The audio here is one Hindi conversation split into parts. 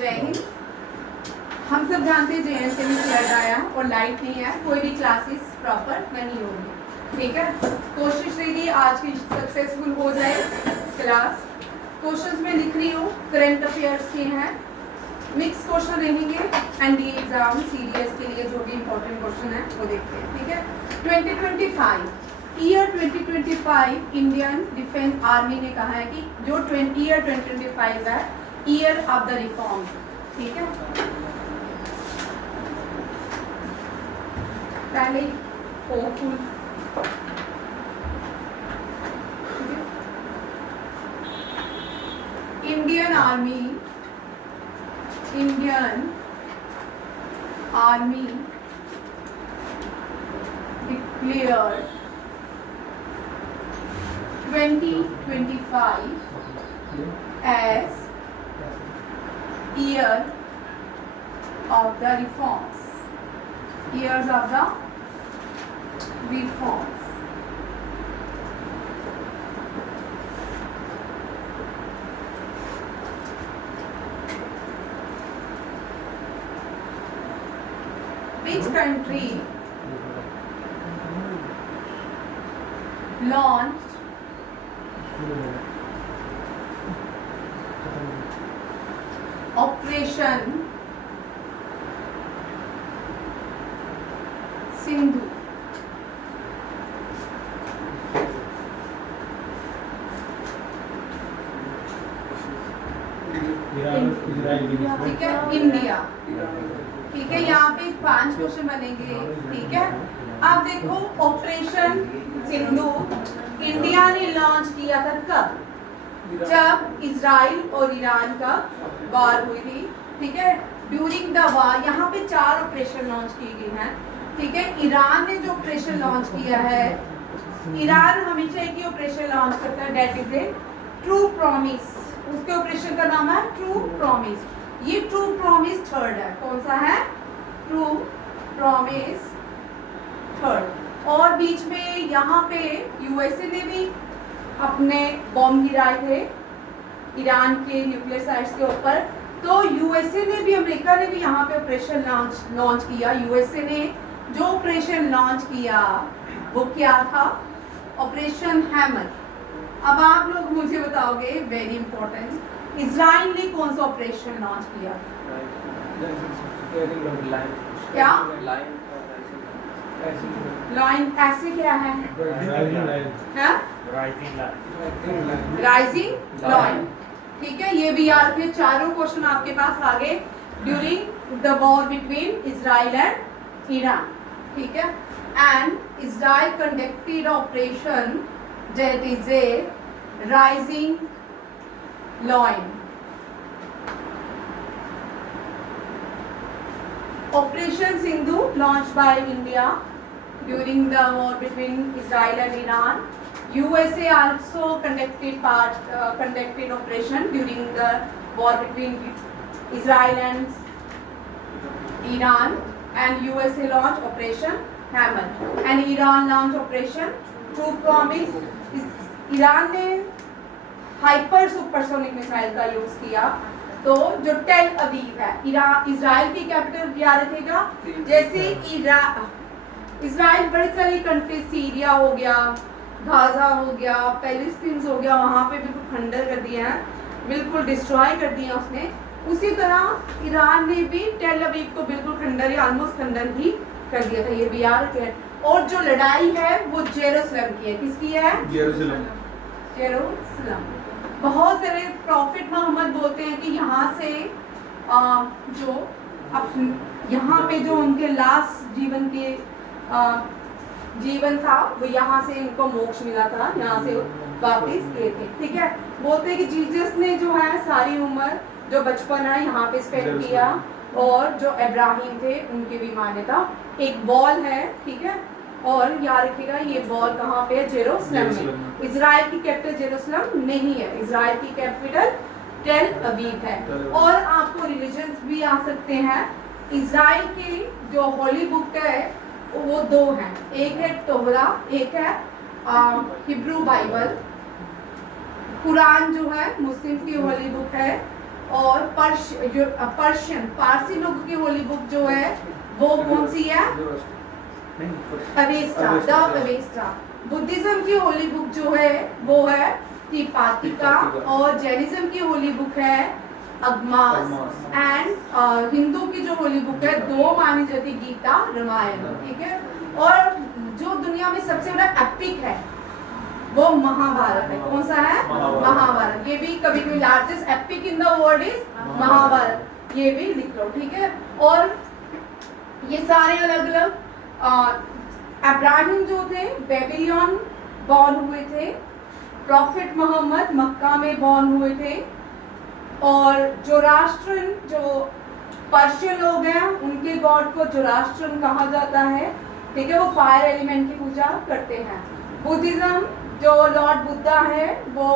जय हिंद। हम सब जानते हैं JNK में फ्लड आया और लाइट नहीं है, कोई भी क्लासेस प्रॉपर नहीं होगी। ठीक है, कोशिश रहेगी आज की सक्सेसफुल हो जाए क्लास। क्वेश्चंस में लिख रही हूँ, करंट अफेयर्स के हैं, मिक्स क्वेश्चन रहेंगे, एनडीए एग्जाम सीडीएस के लिए जो भी इंपॉर्टेंट क्वेश्चन है वो देखते हैं। ठीक है, 2025 ईयर 2025 इंडियन डिफेंस आर्मी ने कहा है कि जो ईयर 2025 है ईयर ऑफ द रिफॉर्म। ठीक है, पहले hopeful Indian army declared 2025 as year of the reforms. Years of the reforms. Which country launched Operation Sindhu? ठीक है, इंडिया। ठीक है, यहाँ पे 5 क्वेश्चन बनेंगे। ठीक है, अब देखो ऑपरेशन सिंधु इंडिया ने लॉन्च किया था कब? जब इजराइल और ईरान का वार हुई थी। ठीक है, ड्यूरिंग द वार यहाँ पे 4 ऑपरेशन लॉन्च की गई हैं। ठीक है, ईरान ने जो ऑपरेशन लॉन्च किया है, ईरान हमेशा एक ही ऑपरेशन लॉन्च करता है, that is a true promise. उसके ऑपरेशन का नाम है ट्रू प्रॉमिस। ये ट्रू प्रॉमिस थर्ड है। कौन सा है? True promise third. और बीच में यहाँ पे यूएसए ने भी अपने बॉम्ब गिराए थे ईरान के न्यूक्लियर साइट्स के ऊपर। तो यूएसए ने भी, अमेरिका ने भी यहाँ पे ऑपरेशन लॉन्च किया। यूएसए ने जो ऑपरेशन लॉन्च किया वो क्या था? Operation hammer. अब आप लोग मुझे बताओगे, वेरी इंपॉर्टेंट, इजराइल ने कौन सा ऑपरेशन लॉन्च किया? क्या लाइन? ऐसे क्या है? Rising line. ठीक है, ये भी याद रखिए। चारों क्वेश्चन आपके पास आ गए during the war between Israel and Iran. ठीक है, and Israel conducted operation that is A rising line. Operation Sindhu launched by India during the war between Israel and Iran. USA also conducted operation during the war between Israel and Iran, and USA launched Operation Hammer and Iran launched Operation True Promise. Iran ने हाइपर सुपरसोनिक मिसाइल का यूज किया। तो जो टेल अवीव है, इजराइल की कैपिटल क्या रखेगा? जैसे इजराइल बड़े सारे कंट्री, सीरिया हो गया, गाजा हो गया, पैलेस्टीन हो गया, वहां पे बिल्कुल खंडर कर दिया है, बिल्कुल डिस्ट्रॉय कर दिया उसने। उसी तरह ईरान ने भी टेल अवीव को बिल्कुल खंडर या ऑलमोस्ट खंडर ही कर दिया था। ये भी याद रखें। और जो लड़ाई है वो जेरूसलम की है। किसकी है? जेरूसलम। बहुत सारे प्रॉफिट मोहम्मद बोलते हैं कि यहाँ से जो यहाँ पे जो उनके लास्ट जीवन था वो यहाँ से इनको मोक्ष मिला था, यहाँ से वापस गए थे। ठीक है, बोलते हैं कि जीसस ने जो है सारी उम्र जो बचपन है यहाँ पे स्पेंड किया, और जो इब्राहिम थे उनकी भी मान्यता। एक वॉल है। ठीक है, और याद रखिएगा ये वॉल कहाँ पे है? जेरूसलम में। इजराइल की कैपिटल जेरूसलम नहीं है, इजराइल की कैपिटल टेल अवीव है। और आपको रिलीजन्स भी आ सकते हैं। इजराइल की जो होली बुक है वो 2 हैं, एक है तोरा, एक है हिब्रू बाइबल। कुरान जो है मुस्लिम की होली बुक है, और पर्शियन पारसी लोगों की होली बुक जो है वो कौन सी है? Avesta, the Avesta. बुद्धिज्म की होली बुक जो है वो है त्रिपातिका, और जैनिज्म की होली बुक है अगमास, एंड हिंदू की जो होली बुक है दो मानी जाती गीता रामायण, ठीक है। और जो दुनिया में सबसे बड़ा एपिक है वो महाभारत है। कौन सा है? महाभारत। ये भी कभी भी largest epic in the world is Mahabharata, ये भी लिख लो, ठीक है। और ये सारे अलग अलग अब्राहिम जो थे बेबीलोन बॉर्न हुए थे, प्रॉफिट मोहम्मद मक्का में बॉर्न हुए थे, और जोराष्ट्रन जो पर्शियन लोग हैं उनके गॉड को जोराष्ट्रन कहा जाता है, ठीक है। वो फायर एलिमेंट की पूजा करते हैं। बुद्धिज्म जो लॉर्ड बुद्धा है वो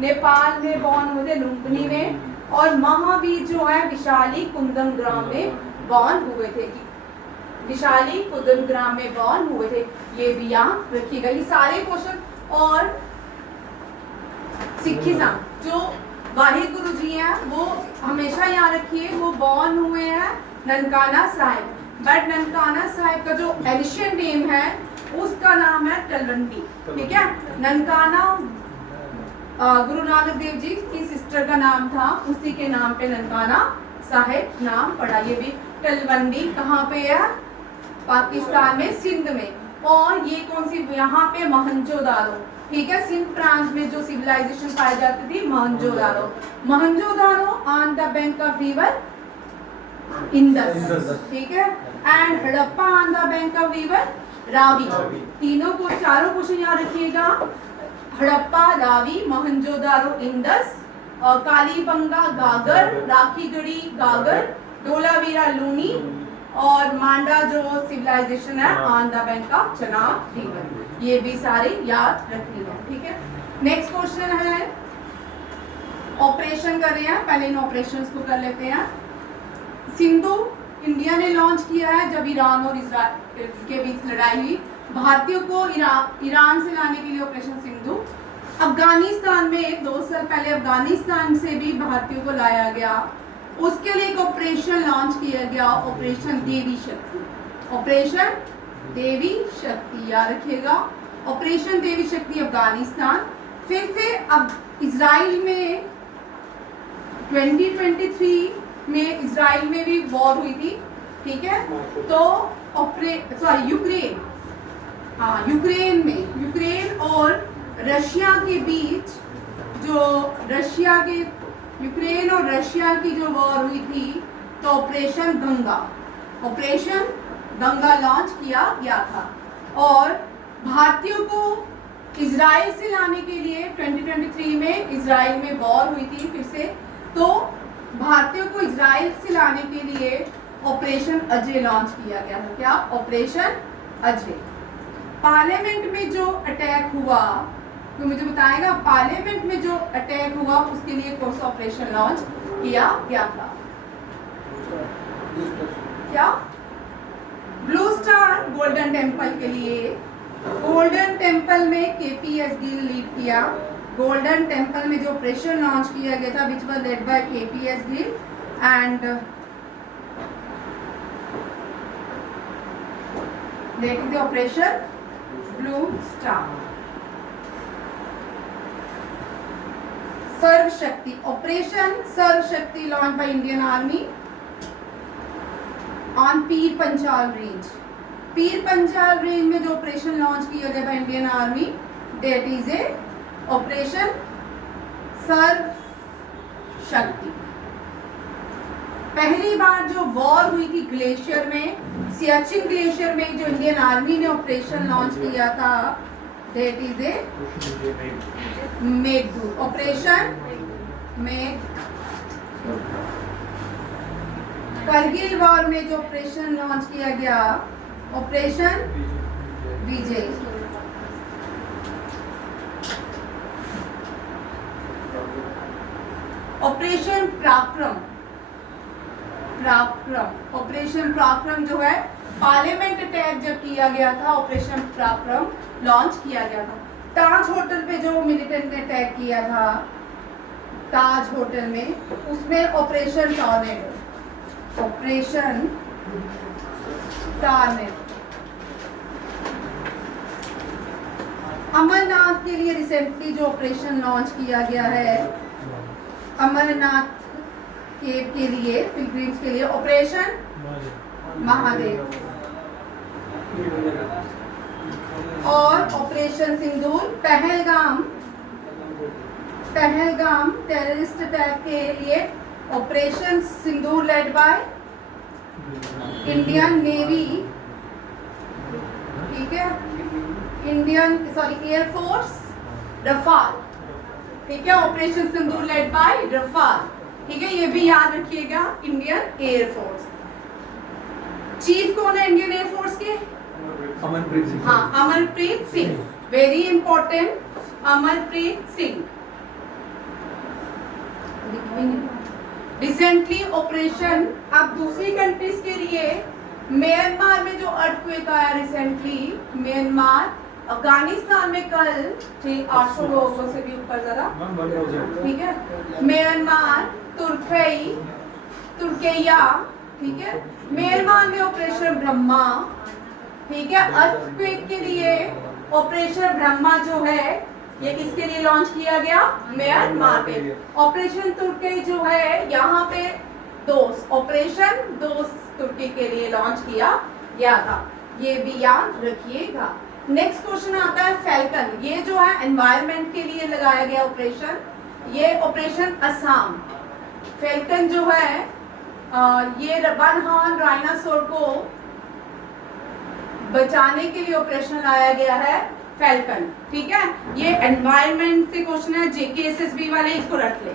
नेपाल में बॉर्न हुए थे, लुम्बिनी में, और महावीर जो है विशाली कुंदम ग्राम में बॉर्न हुए थे, विशाली कुंदम ग्राम में बॉर्न हुए थे। ये भी यहाँ रखिएगा, ये सारे क्वेश्चन। और सिखिज्म जो वाहिद गुरु जी हैं वो हमेशा याद रखिए, वो बॉर्न हुए हैं ननकाना साहिब, बट ननकाना साहिब का जो एडिशन नेम है उसका नाम है तलवंडी, ठीक है। ननकाना गुरु नानक देव जी की सिस्टर का नाम था, उसी के नाम पे ननकाना साहिब नाम पड़ा। ये भी तलवंडी कहाँ पे है? पाकिस्तान में, सिंध में। और ये कौन सी? यहाँ पे मोहनजोदारो, ठीक है। सिंध प्रांत में जो सिविलाइजेशन पाई जाती थी Mohenjodaro, Mohenjodaro on the bank of river Indus, ठीक है। And Harappa on the bank of river Ravi. तीनों को, चारों क्वेश्चन याद रखिएगा। हड़प्पा, रावी, मोहनजोदारो, इंडस, और कालीबंगा गागर, राखीगढ़ी गागर, धोलावीरा लूनी, और मांडा जो सिविलाइजेशन है on the bank of Chenab river. ये भी सारे याद रखनी है, ठीक है। नेक्स्ट क्वेश्चन है, ऑपरेशन कर रहे हैं, पहले इन ऑपरेशंस को कर लेते हैं। सिंधु इंडिया ने लॉन्च किया है जब ईरान और इजराइल के बीच लड़ाई हुई, भारतीयों को ईरान से लाने के लिए ऑपरेशन सिंधु। अफगानिस्तान में 2 साल पहले अफगानिस्तान से भी भारतीयों को लाया गया, उसके लिए एक ऑपरेशन लॉन्च किया गया, ऑपरेशन देवी शक्ति। ऑपरेशन देवी शक्ति याद रखिएगा, ऑपरेशन देवी शक्ति अफगानिस्तान। फिर से अब इजराइल में 2023 में इजराइल में भी वॉर हुई थी, ठीक है। तो यूक्रेन, हाँ यूक्रेन में, यूक्रेन और रशिया के बीच जो यूक्रेन और रशिया की जो वॉर हुई थी, तो ऑपरेशन गंगा लॉन्च किया गया था। और भारतीयों को इजराइल से लाने के लिए 2023 में इजराइल में वॉर हुई थी फिर से, तो भारतीयों को इजराइल से लाने के लिए ऑपरेशन अजय लॉन्च किया गया था। क्या? ऑपरेशन अजय। पार्लियामेंट में जो अटैक हुआ, तो मुझे बताएगा पार्लियामेंट में जो अटैक हुआ उसके लिए कौन सा ऑपरेशन लॉन्च किया गया था? क्या? ब्लू स्टार गोल्डन टेम्पल के लिए। गोल्डन टेम्पल में KPS गिल लीड किया। गोल्डन टेम्पल में जो ऑपरेशन लॉन्च किया गया था which was led by KPS Gill and that is the operation blue star. Sarva Shakti, operation Sarva Shakti launch by Indian army on Pir Panjal range. Pir Panjal range में जो ऑपरेशन लॉन्च किया गया by Indian army that is a operation Sarva Shakti. पहली बार जो वॉर हुई थी ग्लेशियर में, सियाचिन ग्लेशियर में जो इंडियन आर्मी ने ऑपरेशन लॉन्च किया था that is A Meghdoot, operation Meghdoot. Kargil war में जो ऑपरेशन लॉन्च किया गया ऑपरेशन विजय। ऑपरेशन पराक्रम, ऑपरेशन पराक्रम जो है पार्लियामेंट अटैक जब किया गया था ऑपरेशन पराक्रम लॉन्च किया गया था। ताज होटल पे जो मिलिटेंट ने अटैक किया था, ताज होटल में, उसमें operation tornado, operation tornado. Amarnath के लिए रिसेंटली जो ऑपरेशन लॉन्च किया गया है, अमरनाथ केव के लिए, पिलग्रिम्स के लिए ऑपरेशन महादेव और ऑपरेशन सिंदूर। पहलगाम टेररिस्ट अटैक के लिए operation Sindoor led by Indian navy, ठीक है, एयरफोर्स, रफाल, ठीक है, operation Sindoor led by Rafale, ठीक है, ये भी याद रखिएगा, इंडियन एयरफोर्स। चीफ कौन है इंडियन एयरफोर्स के? अमरप्रीत सिंह। हाँ, Amarpreet Singh, very important, Amarpreet Singh. Recently operation, अब दूसरी कंट्रीज के लिए म्यांमार में जो अर्थक्वेक आया रिसेंटली, म्यांमार, अफगानिस्तान में कल 800 लोगों से भी ऊपर जरा, ठीक है, म्यांमार, तुर्किया, ठीक है, म्यांमार में ऑपरेशन ब्रह्मा, ठीक है। अर्थक्वेक के लिए ऑपरेशन ब्रह्मा जो है ये किसके लिए लॉन्च किया गया? म्यांमार पे। ऑपरेशन तुर्की जो है यहाँ पे ऑपरेशन तुर्की के लिए लॉन्च किया गया था, ये भी याद रखिएगा। नेक्स्ट क्वेश्चन आता है फैल्कन, ये जो है एनवायरनमेंट के लिए लगाया गया ऑपरेशन, ये ऑपरेशन असम। फैल्कन जो है ये वन हॉर्न डायनासोर को बचाने के लिए ऑपरेशन लाया गया है फैल्कन, ठीक है। ये एनवायरनमेंट से क्वेश्चन है, जेकेएसएसबी वाले इसको रख ले,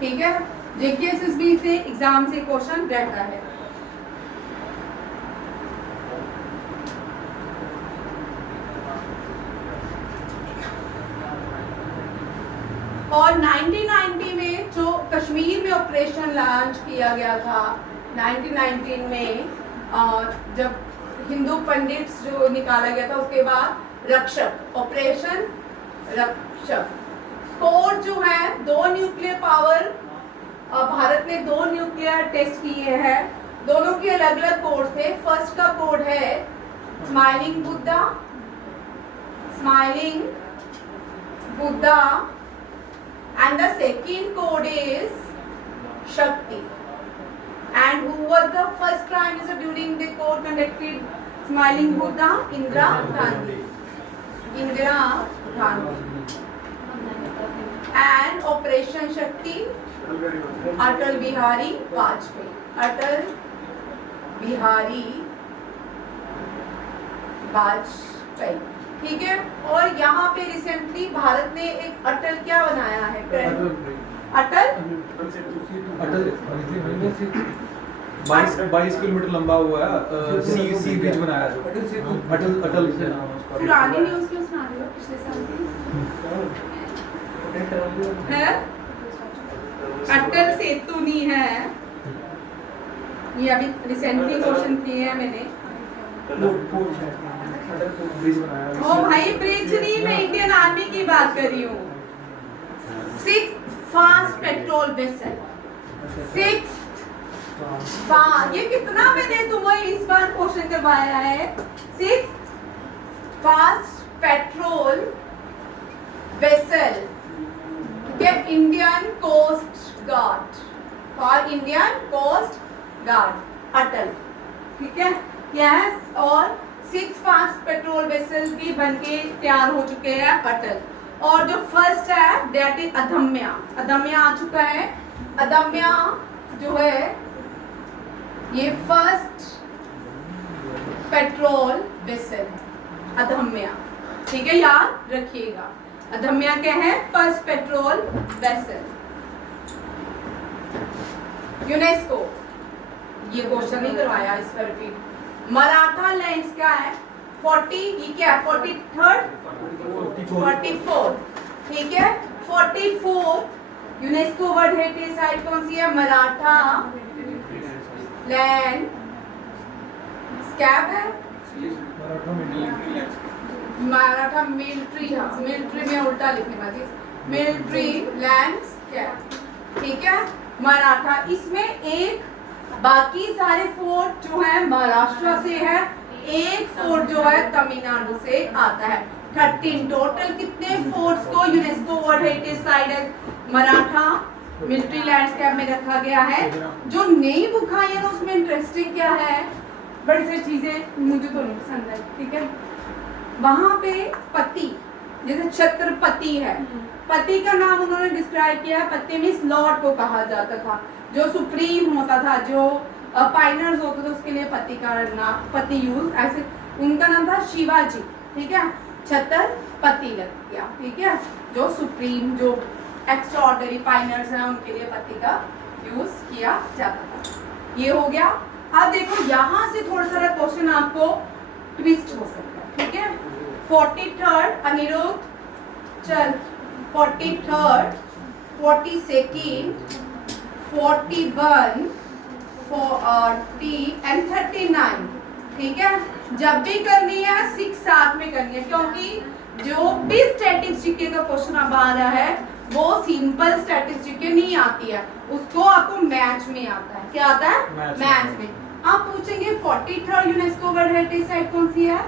ठीक है, जेकेएसएसबी से एग्जाम से क्वेश्चन रहता है। और 1990 में जो कश्मीर में ऑपरेशन लॉन्च किया गया था 1919 में, जब हिंदू पंडित्स जो निकाला गया था, उसके बाद रक्षक, ऑपरेशन रक्षक। कोड जो है 2 न्यूक्लियर पावर, भारत ने 2 न्यूक्लियर टेस्ट किए हैं, दोनों के अलग अलग कोड थे। फर्स्ट का कोड है smiling Buddha and the second code is Shakti. And who was the first prime minister during the code conducted Smiling Buddha? Indira Gandhi. And Operation Shakti, Atal Bihari Vajpayee, ठीक है। और यहाँ पे रिसेंटली भारत ने एक अटल क्या बनाया है? अटल 22 किलोमीटर लंबा हुआ है, सी ब्रिज बनाया जो अटल से नाम है उसका। पुरानी न्यूज़ क्यों सुना रहे हो? पिछले साल की है, अटल सेतु नहीं है, ये अभी रिसेंटली क्वेश्चन किए हैं मैंने। ओ भाई ब्रिज नहीं, मैं इंडियन आर्मी की बात कर रही हूँ। 6 फास्ट पेट्रोल वेसल, 6 ये कितना मैंने तुम्हें इस बार क्वेश्चन करवाया है? 6 fast patrol vessel, Indian coast guard, for Indian coast guard, Atal, ठीक है। यस, और 6 फास्ट पेट्रोल वेसल्स भी बनके तैयार हो चुके हैं अटल। और जो फर्स्ट है दैट इज अदम्या आ चुका है। अदम्या जो है ये फर्स्ट पेट्रोल वेसल, अदम्या, ठीक है, याद रखिएगा। अदम्या क्या है? First patrol vessel. यूनेस्को, ये क्वेश्चन नहीं करवाया, इस पर रिपीट। मराठा लैंड्स क्या है? 44, ठीक है। 44 यूनेस्को वर्ल्ड हेरिटेज साइट कौन सी है? मराठा लैंड स्कैप है, मराठा मिलिट्री, मिलिट्री में उल्टा लिखने वाली, मिलिट्री लैंड ठीक है, मराठा। इसमें एक, बाकी सारे फोर्ट जो है महाराष्ट्र से है, एक फोर्ट जो है तमिलनाडु से आता है। 13 टोटल कितने फोर्ट्स को यूनेस्को वर्ल्ड हेरिटेज साइट है मराठा मिलिट्री लैंडस्केप में रखा गया है। जो नई बुक आई है ना उसमें इंटरेस्टिंग क्या है, बड़ी सी चीजें मुझे तो नहीं पसंद है, ठीक है। वहां पे पति, जैसे छत्रपति है, पति का नाम उन्होंने डिस्क्राइब किया है, पति मीन्स लॉर्ड को कहा जाता था, जो सुप्रीम होता था, जो पाइनर्स होते थे उसके लिए पति का नाम, पति यूज ऐसे, उनका नाम था शिवाजी, ठीक है। छत्रपति लग गया, ठीक है, जो सुप्रीम, जो एक्स्ट्राऑर्डिनरी पाइनर्स हैं उनके लिए पति का यूज किया जाता था। ये हो गया। अब देखो यहाँ से थोड़ा सा क्वेश्चन आपको ट्विस्ट हो सकता है, ठीक है। 43rd अनिरुद्ध, चल 43rd, 42nd, 41, 40 and 39, ठीक है। जब भी करनी है 6 साथ में करनी है, क्योंकि जो भी स्टैटिस्टिक का क्वेश्चन अब आ रहा है वो सिंपल स्टैटिस्टिक नहीं आती है, उसको आपको मैच में आता है। क्या आता है? मैच में। आप पूछेंगे 43rd UNESCO world heritage site कौन सी है?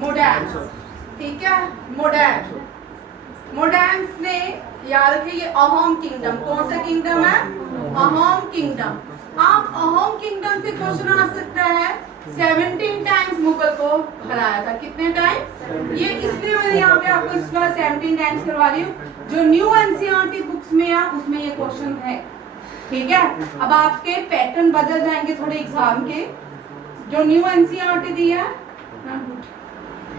मोडेन्स, ठीक है, मोडेन्स ने, याद रखिए ये अहोम किंगडम, कौन सा किंगडम है? अहोम किंगडम। आप अहोम किंगडम से क्वेश्चन आ सकता है, 17 टाइम्स मुगल को हराया था। कितने टाइम? ये इसलिए मैंने यहाँ पे आपको इस बार 17 टाइम्स करवा रही हूँ। जो न्यू एनसीईआरटी बुक्स में है उसमें ये क्वेश्चन है, ठीक है। अब आपके पैटर्न बदल जाएंगे थोड़े एग्जाम के, जो न्यू एनसीईआरटी दी है,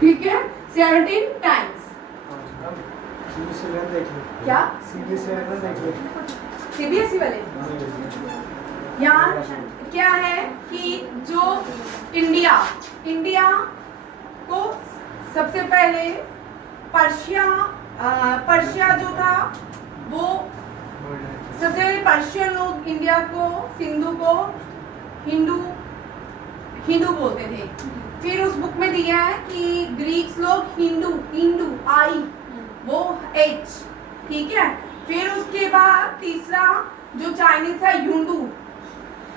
ठीक है, 17 टाइम्स। क्या सीबीएसई वाले? यहाँ क्या है कि जो इंडिया को सबसे पहले पर्शिया जो था वो सबसे पहले पर्शियन लोग इंडिया को, सिंधु को हिंदू बोलते थे। फिर उस बुक में दिया है कि ग्रीक्स लोग हिंदू आई, वो एच, ठीक है। फिर उसके बाद तीसरा जो चाइनीज था युंडू,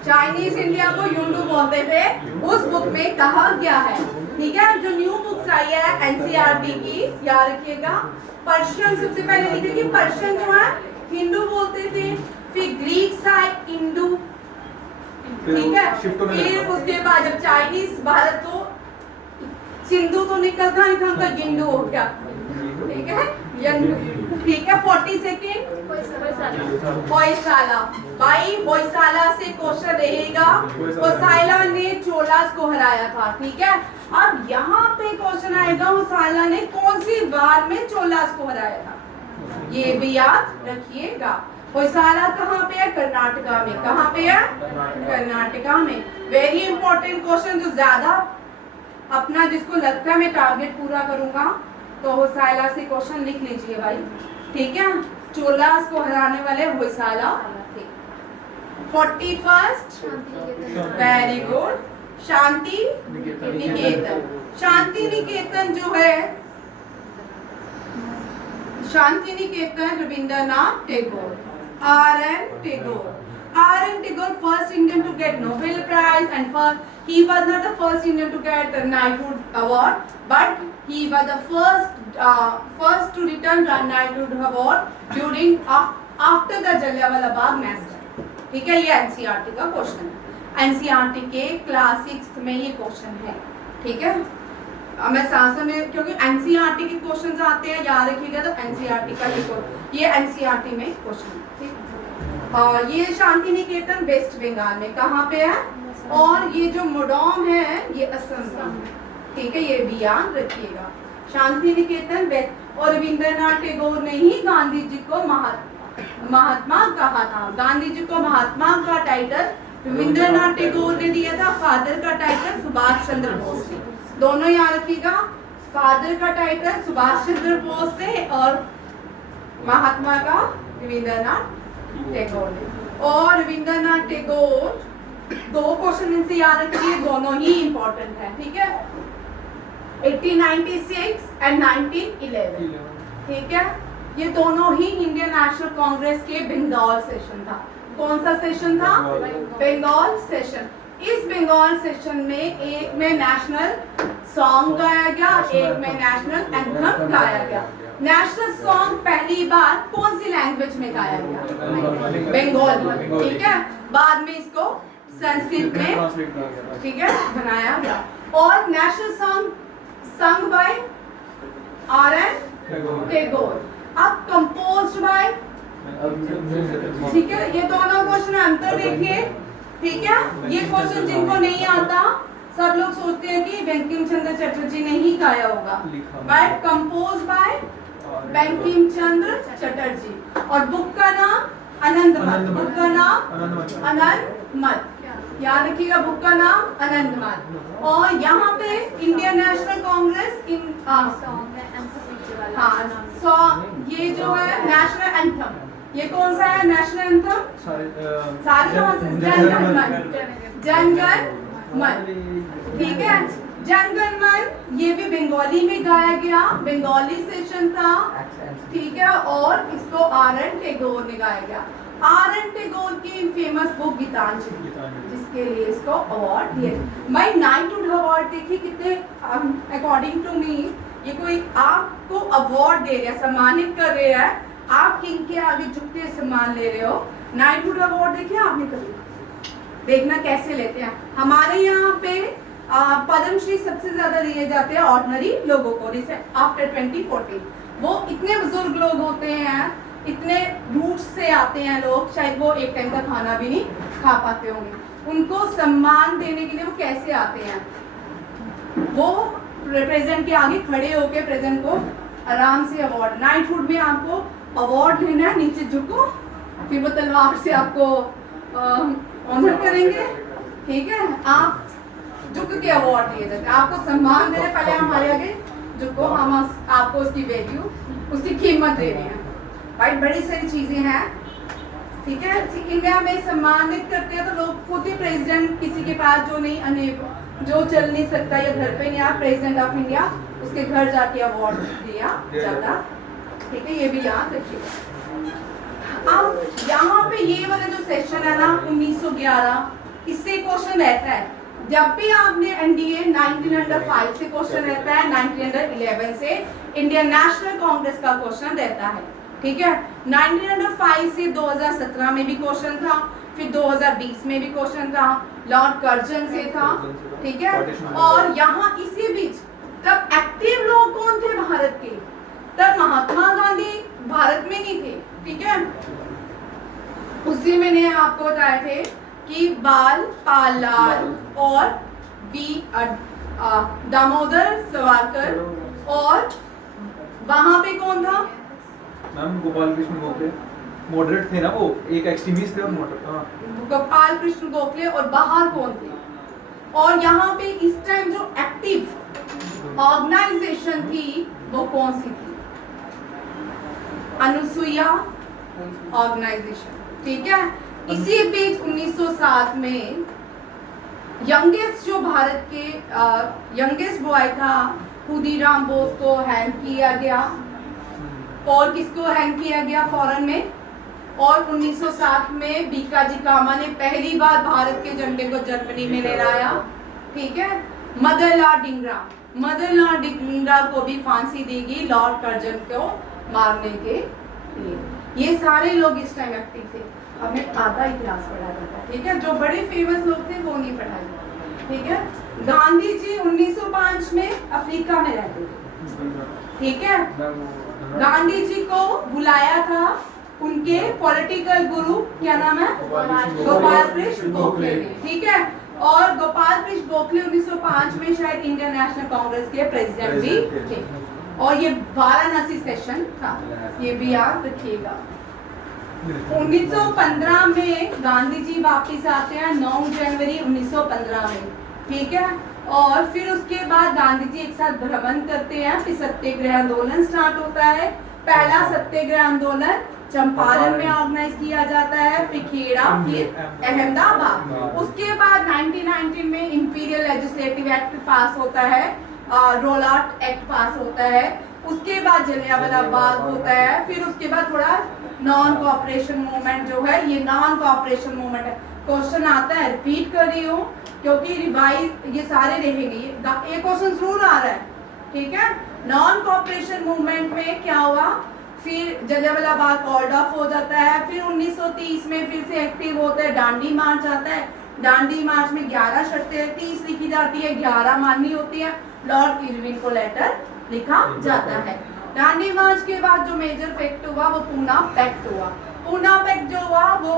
चाइनीज इंडिया को युंडू बोलते थे, उस बुक में कहा गया है, ठीक है। जो न्यू बुक्स आई है एनसीईआरटी की, याद रखिएगा, पर्शियन सबसे पहले लिखे कि पर्शियन जो है हिंदू बोलते थे, फिर ग्रीक्स आए हिंदू, ठीक है। फिर उसके बाद जब चाइनीज भारत को, सिंधु तो निकलता नहीं था, उनका हिंदू हो गया, ठीक है, ठीक है। 42nd होयसाला, भाई होयसाला से क्वेश्चन रहेगा, होयसाला ने चोलास को हराया था, ठीक है। अब यहाँ पे क्वेश्चन आएगा होयसाला ने कौन सी वार में चोलास को हराया था, ये भी याद रखिएगा। होयसाला कहाँ पे है? कर्नाटका में। कहाँ पे है? कर्नाटका में। वेरी इंपॉर्टेंट क्वेश्चन, जो ज्यादा अपना जिसको लगता है मैं टारगेट पूरा करूंगा, तो होयसाला से क्वेश्चन लिख लीजिए भाई, ठीक है। चोलास को हराने वाले होयसाला थे। 41st, very good, Shanti Niketan. Shanti Niketan जो है, Shanti Niketan Rabindranath Tagore, R.N. Tagore. R.N. Tagore, first Indian to get Nobel Prize, and he was not the first Indian to get the knighthood award, but he was the first to return the knighthood award during after the Jallianwala Bagh massacre, ठीक है। ये एनसीईआरटी का क्वेश्चन है, एनसीईआरटी के क्लास 6 में ये क्वेश्चन है, ठीक है। मैं साथ में, क्योंकि एनसीईआरटी के क्वेश्चंस आते हैं, याद रखिएगा, तो एनसीईआरटी का ये एनसीईआरटी में क्वेश्चन, ठीक। और ये शांति निकेतन वेस्ट बंगाल में, कहाँ पे है? और ये जो मोडोम है ये असम में, ठीक है, ये भी याद रखिएगा। शांति निकेतन वेस्ट, और रविंद्रनाथ टैगोर ने ही गांधी जी को महात्मा कहा था। गांधी जी को महात्मा का टाइटल रविंद्रनाथ टैगोर ने दिया था, फादर का टाइटल सुभाष चंद्र बोस ने। दोनों याद रखिएगा, फादर का टाइटल सुभाष चंद्र बोस ने और महात्मा का रविंद्रनाथ टैगोर ने। और रविंद्रनाथ टैगोर, दो क्वेश्चन इनसे याद रखिए, दोनों ही इंपॉर्टेंट है, ठीक है। 1896 एंड 1911, ठीक है। ये दोनों ही इंडियन नेशनल कांग्रेस के बंगाल सेशन था। कौन सा सेशन था? बंगाल सेशन। इस बंगाल सेशन में एक में नेशनल सॉन्ग गाया गया, एक में नेशनल एंथम गाया गया। नेशनल सॉन्ग पहली बार कौन सी लैंग्वेज में गाया गया? बंगाली। ठीक है, बाद में इसको संस्कृत में ठीक है बनाया गया। और national song sung by RN. Tagore. अब कंपोज्ड बाय, ठीक है, ये दोनों क्वेश्चन अंतर देखिए। ठीक है, ये क्वेश्चन जिनको नहीं आता सब लोग सोचते हैं कि बंकिम चंद्र चटर्जी ने ही गाया होगा, but compose bye Bankim Chandra Chatterjee. और बुक का नाम आनंदमठ। बुक का नाम आनंदमठ, याद रखिएगा, बुक का नाम आनंदमठ। और यहाँ पे इंडियन नेशनल कांग्रेस ये जो है नेशनल एंथम, ये कौन सा है नेशनल एंथम? जनगण मन। ठीक है, जनगण मन ये भी बंगाली में गाया गया, बंगाली सेशन था। ठीक है, और इसको आर.एन. टैगोर ने गाया गया। आर.एन. टैगोर की फेमस बुक गीतांजलि, जिसके लिए इसको अवार्ड दिया। भाई नाइटहुड अवार्ड देखिए कितने, अकॉर्डिंग टू मी ये कोई आपको अवार्ड दे रहा है, सम्मानित कर रहा है, आप किंग के आगे झुक के सम्मान ले रहे हो। नाइटहुड अवार्ड देखिए आपने कभी, देखना कैसे लेते हैं। हमारे यहाँ पे पद्मश्री सबसे ज्यादा दिए जाते हैं ऑर्डिनरी लोगों को, आफ्टर 2014। वो इतने बुजुर्ग लोग होते हैं, इतने रूट्स से आते हैं लोग, शायद वो एक टाइम का खाना भी नहीं खा पाते होंगे। उनको सम्मान देने के लिए वो कैसे आते हैं? वो प्रेजेंट के आगे खड़े होके प्रेजेंट को आराम से अवार्ड, नाइटहुड में आपको अवार्ड लेना है, नीचे झुको, फिर वो तलवार से आपको ऑनर करेंगे। ठीक है, आप झुक के अवार्ड दिए जाते हैं, आपको सम्मान दे रहे, पहले हमारे आगे झुको, हम आपको उसकी वैल्यू, उसकी कीमत दे रहे हैं। भाई बड़ी सारी चीजें हैं। ठीक है, इंडिया में सम्मानित करते हैं तो लोग खुद ही, प्रेसिडेंट किसी के पास जो नहीं अनेबल, जो चल नहीं सकता या घर पे नहीं, आप प्रेसिडेंट ऑफ इंडिया, उसके घर जाके अवार्ड दिया जाता। ठीक है, ये भी याद रखिएगा। अब यहाँ पे ये वाला जो सेशन है ना 1911, इससे क्वेश्चन रहता है। जब भी आपने एनडीए 1905 से क्वेश्चन रहता है, 1911 से इंडियन नेशनल कांग्रेस का क्वेश्चन रहता है। ठीक है, 1905 से 2017 में भी क्वेश्चन था, फिर 2020 में भी क्वेश्चन था, लॉर्ड कर्जन से था। ठीक है, और यहाँ इसी बीच तब एक्टिव लोग कौन थे भारत के? तब महात्मा गांधी भारत में नहीं थे। ठीक है, उसी मैंने आपको बताए थे कि बाल पाललाल और दामोदर सावरकर, और वहां पे कौन था? मैम गोपाल कृष्ण गोखले, मॉडरेट थे ना वो, एक एक्सट्रीमिस्ट थे और मॉडरेट। गोपाल कृष्ण गोखले, और बाहर कौन थे? और यहाँ पे इस टाइम जो एक्टिव ऑर्गेनाइजेशन थी वो कौन सी थी? अनुसुईया ऑर्गेनाइजेशन। ठीक है, इसी बीच 1907 में यंगेस्ट जो भारत के यंगेस्ट बॉय था, खुदीराम बोस को हैंग किया गया। और किसको हैंग किया गया फॉरेन में? और 1907 में बीकाजी कामा ने पहली बार भारत के झंडे को जर्मनी में लहराया। ठीक है, मदनलाल डिंगरा को भी फांसी दी गई लॉर्ड कर्जन को मारने के लिए। ये सारे लोग इस टाइम एक्टिव थे। हमने आधा इतिहास पढ़ा था। ठीक है, जो बड़े फेमस लोग थे वो नहीं पढ़ाए। ठीक है, गांधी जी 1905 में अफ्रीका में रहते थे। ठीक है, गांधी जी को बुलाया था उनके पॉलिटिकल गुरु, क्या नाम है? गोपाल कृष्ण गोखले। ठीक है, और गोपाल कृष्ण गोखले 1905 में शायद इंडियन नेशनल कांग्रेस के प्रेसिडेंट भी थे। और ये वाराणसी सेशन था, ये भी याद रखिएगा। 1915 में गांधी जी वापिस आते हैं, 9 जनवरी 1915 में। ठीक है, और फिर उसके बाद गांधी जी एक साथ भ्रमण करते हैं, फिर सत्याग्रह आंदोलन स्टार्ट होता है। पहला सत्याग्रह आंदोलन चंपारण में ऑर्गेनाइज किया जाता है, फिर खेड़ा, फिर अहमदाबाद। उसके बाद 1919 में इंपीरियल लेजिस्लेटिव एक्ट पास होता है, रोल आउट एक्ट पास होता है, उसके बाद जलियांवाला बाग होता है, फिर उसके बाद थोड़ा नॉन कोऑपरेशन मूवमेंट जो है, ये नॉन कोऑपरेशन मूवमेंट है। क्वेश्चन आता है, रिपीट कर रही हूँ क्योंकि रिवाइज ये सारे रहेंगे, ये क्वेश्चन जरूर आ रहा है, ठीक है। नॉन कोऑपरेशन मूवमेंट में क्या हुआ, फिर जलियांवाला बाग कॉल्ड ऑफ हो जाता है, फिर 1930 में फिर से एक्टिव होता है, दांडी मार्च आता है। दांडी मार्च में 11 शर्तें 30 लिखी जाती है, 11 माननी होती है, लॉर्ड इरविन को लेटर लिखा जाता है। दांडी मार्च के बाद जो मेजर फैक्ट हुआ वो पूना पैक्ट हुआ। पूना पैक्ट जो हुआ वो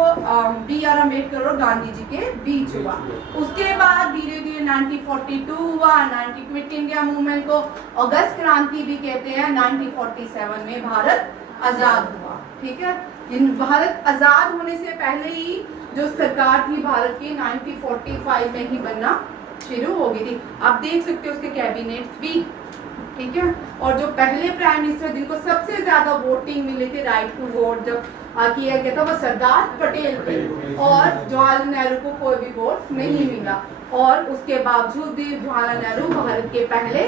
B.R. अम्बेडकर और गांधी जी के बीच हुआ। उसके बाद धीरे धीरे 1942 हुआ, 19 क्विट इंडिया मूवमेंट को अगस्त क्रांति भी कहते हैं। 1947 में भारत आजाद हुआ, ठीक है। भारत आजाद होने से पहले ही जो सरकार थी भारत की 1945 में ही बनना शुरू हो गई थी। आप देख सकते हो उसके कैबिनेट भी, ठीक है। और जो पहले प्राइम मिनिस्टर जिनको सबसे ज्यादा वोटिंग मिली थी, राइट टू वोट जब किया गया था, वो सरदार पटेल थे, और जवाहरलाल नेहरू को कोई भी वोट नहीं मिला, और उसके बावजूद भी जवाहरलाल नेहरू भारत के पहले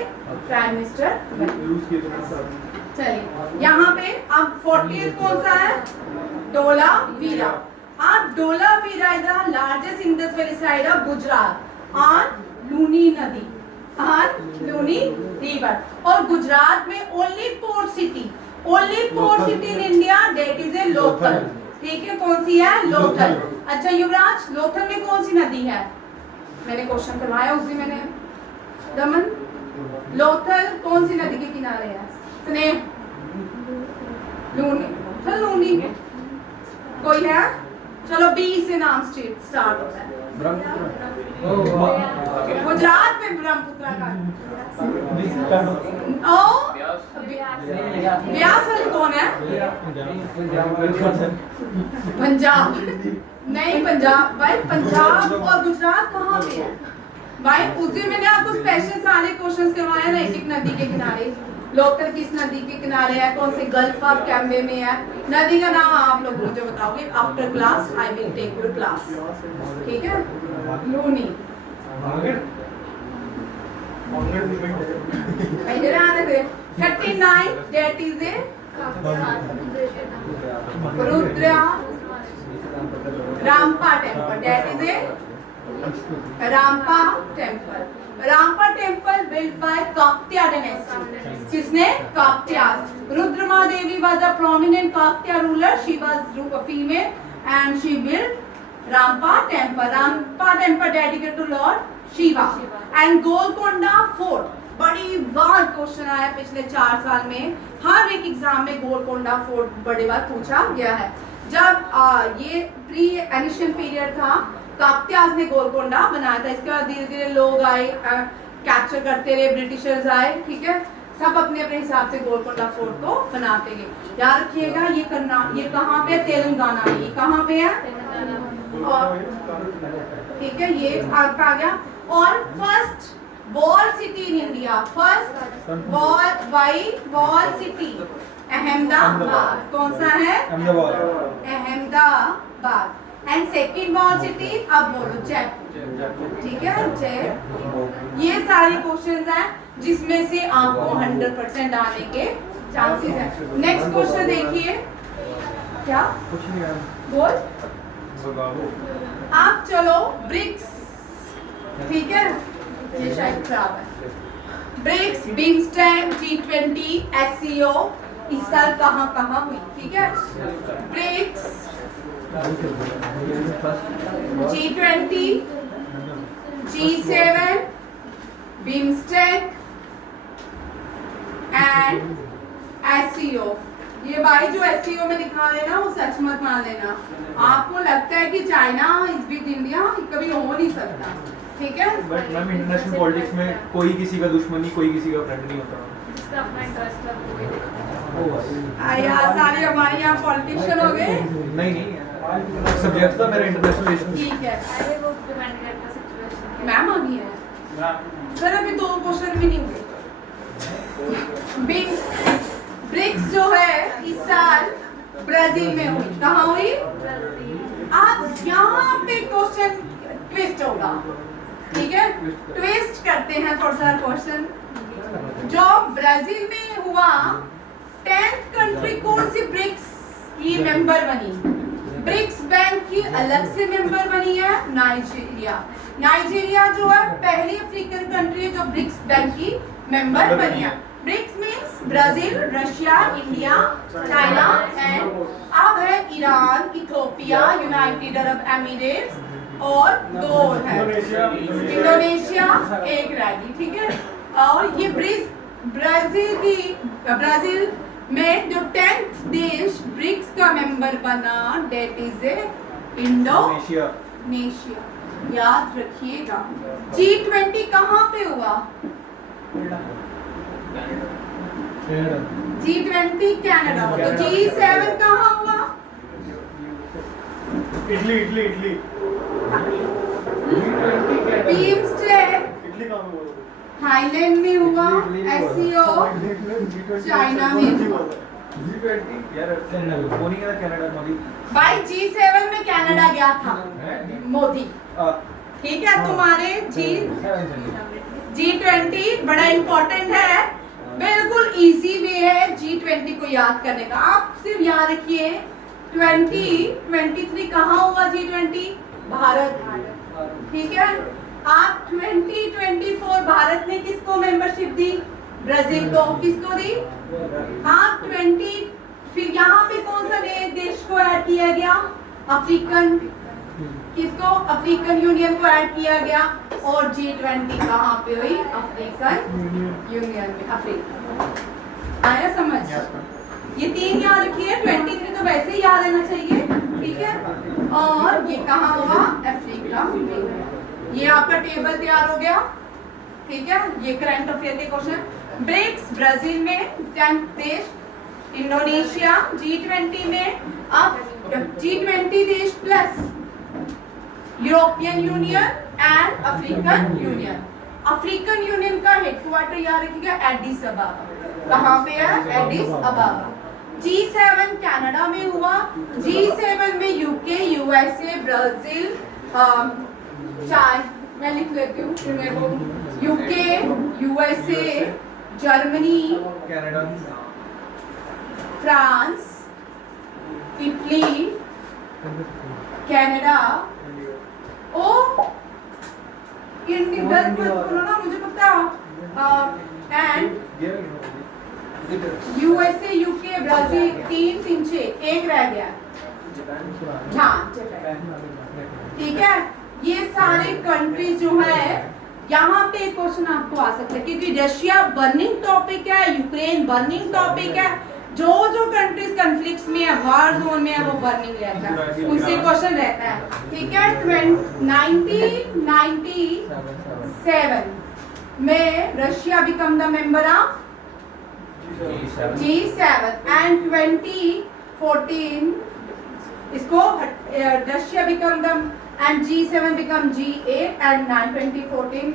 प्राइम मिनिस्टर बने। चलिए यहाँ पे अब 40th कौन सा है, धोलावीरा। आप Dholavira is the largest Indus valley site of Gujarat on Luni नदी, ऑन लूनी रिवर। और गुजरात में only port city in India that is a Lothal, ठीक है। कौन सी है, लोथल। अच्छा युवराज, लोथल में कौन सी नदी है, मैंने क्वेश्चन करवाया उस दिन मैंने, दमन, लोथल कौन सी नदी के किनारे है, स्नेह, लूनी, लूनी कोई है, चलो बी से नाम स्टार्ट होता है। गुजरात में ब्रह्मपुत्र का ब्यास वाली कौन है, पंजाब नहीं, पंजाब भाई, पंजाब और गुजरात कहाँ पे है भाई। उस दिन मैंने आपको स्पेशल सारे क्वेश्चंस करवाए ना, एक नदी के किनारे, लोथल किस नदी के किनारे है, कौन से गल्फ ऑफ कैम्बे में है, नदी का नाम आप लोग मुझे बताओगे after class, I will take your class, ठीक है। लूनी इधर आने दे। 39 that is a Rudra Ramappa temple, that is a Ramappa temple. Ramappa temple built by Kakatiya dynasty, किसने, Kakatiyas. Rudrama Devi was a prominent Kakatiya ruler, she was female and she built Ramappa temple. Ramappa temple dedicated to lord Shiva. And Golconda fort, बड़ी बार क्वेश्चन आया पिछले 4 साल में, हर एक एग्जाम में गोलकोंडा फोर्ट बड़ी बार पूछा गया है। जब ये प्री एनिशियन पीरियड था, काकतियास ने गोलकोंडा बनाया था। इसके बाद धीरे धीरे लोग आए, कैप्चर करते रहे, ब्रिटिशर्स आए, ठीक है। सब अपने अपने हिसाब से गोलकोंडा फोर्ट को बनाते गए। याद रखिएगा ये कहाँ पे, तेलंगाना में, ये कहाँ पे है, और ठीक है, ये आपका आ गया। और first wall city in India, first wall city Ahmedabad. कौन सा है, Ahmedabad. And second wall city, अब बोलो जयपुर, ठीक है, जयपुर। ये सारे क्वेश्चंस हैं जिसमें से आपको 100% आने के चांसेस हैं। नेक्स्ट क्वेश्चन देखिए, क्या बोल आप, चलो ब्रिक्स, ठीक है, ये शायद खराब है। ब्रिक्स, बिमस्टेक, G20, SCO इस साल कहाँ हुई, ठीक है। BRICS, G20, G7, BIMSTEC and SCO। ये भाई जो SCO में दिखा लेना वो सच मत मान लेना। आपको लगता है कि चाइना इज विद इंडिया, कभी हो नहीं सकता, ठीक है। बट मैम इंटरनेशनल पॉलिटिक्स में कोई किसी का दुश्मनी, कोई किसी का फ्रेंड नहीं होता। सारे हमारे यहाँ पॉलिटिशियन हो गए। नहीं सब्जेक्ट था मेरा इंटरनेशनल रिलेशन, ठीक है। मैम आ गई है सर, अभी 2 क्वेश्चन भी नहीं हुए। ब्रिक्स जो है इस साल ब्राजील में हुई, कहाँ हुई, आप यहाँ पे क्वेश्चन ट्विस्ट होगा, ठीक है, ट्विस्ट करते हैं थोड़ा सा क्वेश्चन। जो ब्राजील में हुआ 10th कंट्री कौन सी ब्रिक्स की मेंबर बनी? ब्रिक्स बैंक की अलग से मेंबर बनी है नाइजीरिया। नाइजीरिया जो है पहली अफ्रीकन कंट्री है जो ब्रिक्स बैंक की मेंबर बनी है। BRICS means Brazil, Russia, India, China and अब है Iran, Ethiopia, United Arab Emirates और दो है इंडोनेशिया, एक रह गई, ठीक है। और ये ब्राजील में जो 10th देश ब्रिक्स का मेंबर बना डेट इज इंडोनेशिया। याद रखिएगा। G20 कहाँ पे हुआ? G20 Canada. तो G7 कहाँ हुआ? इटली बीमस्टेक कहाँ हुआ? थाईलैंड में हुआ। SCO चाइना में हुआ। यार कौन गया कनाडा मोदी? भाई G7 में कनाडा गया था मोदी, ठीक है। तुम्हारे G20 बड़ा इंपॉर्टेंट है, बिल्कुल इजी वे है G20 को याद करने का। आप सिर्फ याद रखिए 2023 कहाँ हुआ G20? भारत, ठीक है। आप 2024 भारत ने किसको मेंबरशिप दी? ब्राजील को। किसको दी? आप 20 फिर यहाँ पे कौन सा देश को ऐड किया गया? अफ्रीकन, किसको? अफ्रीकन यूनियन को ऐड किया गया। और G20 कहाँ पे हुई? अफ्रीकन यूनियन में। अफ्रीका आया समझ? ये तीन याद रखिए। 23 तो वैसे ही याद रहना चाहिए, ठीक है। और ये कहाँ हुआ? अफ्रीका में। ये आपका टेबल तैयार हो गया, ठीक है। ये करंट अफेयर के क्वेश्चन। ब्रिक्स ब्राजील में 10th देश, इंडोनेशिया G20 में, अब G20 देश plus European union and African union. African union का हेडक्वार्टर याद रखिएगा एडिस अबाबा। कहाँ पे है? एडिस अबाबा। G7 कनाडा में हुआ। G7 में यूके, यूएसए, ब्राजील, मैं लिख लेती हूँ फिर मेरे को, UK, USA, Germany, Canada, France, Italy, Canada, ओ इंडिया मत बोलो ना, मुझे पता। एंड यूएसए, यूके, ब्राजील, 3 6 एक रह गया, हाँ जापान, ठीक है। ये सारे कंट्रीज जो है यहाँ पे क्वेश्चन आपको आ सकता है, क्योंकि रशिया बर्निंग टॉपिक है, यूक्रेन बर्निंग टॉपिक है। जो कंट्रीज कॉन्फ्लिक्ट्स में है, वार जोन में है, वो बर्निंग रहता है, उनसे क्वेश्चन रहता है, ठीक है। 1997 में Russia become the member of G7 and 2014 इसको Russia become the and G7 become G8 and 2014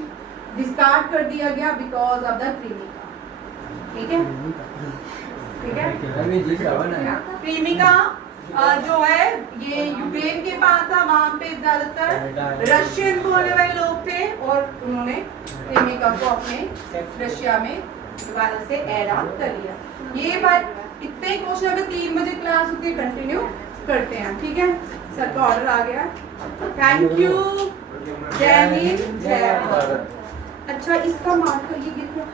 discard कर दिया गया बिकॉज ऑफ द क्रीमिका, ठीक है, ठीक है। क्रीमिका जो है ये यूक्रेन के पास था, वहाँ पे ज्यादातर रशियन बोलने वाले लोग थे और उन्होंने क्रीमिका को अपने रशिया में दोबारा से ऐड ऑन कर लिया। ये बात इतने क्वेश्चन अगर 3 बजे क्लास होती है कंटिन्यू करते हैं, ठीक है। सर का ऑर्डर आ गया, थैंक यू, जय हिंद, जय भारत। अच्छा इसका मार्कर ये कितना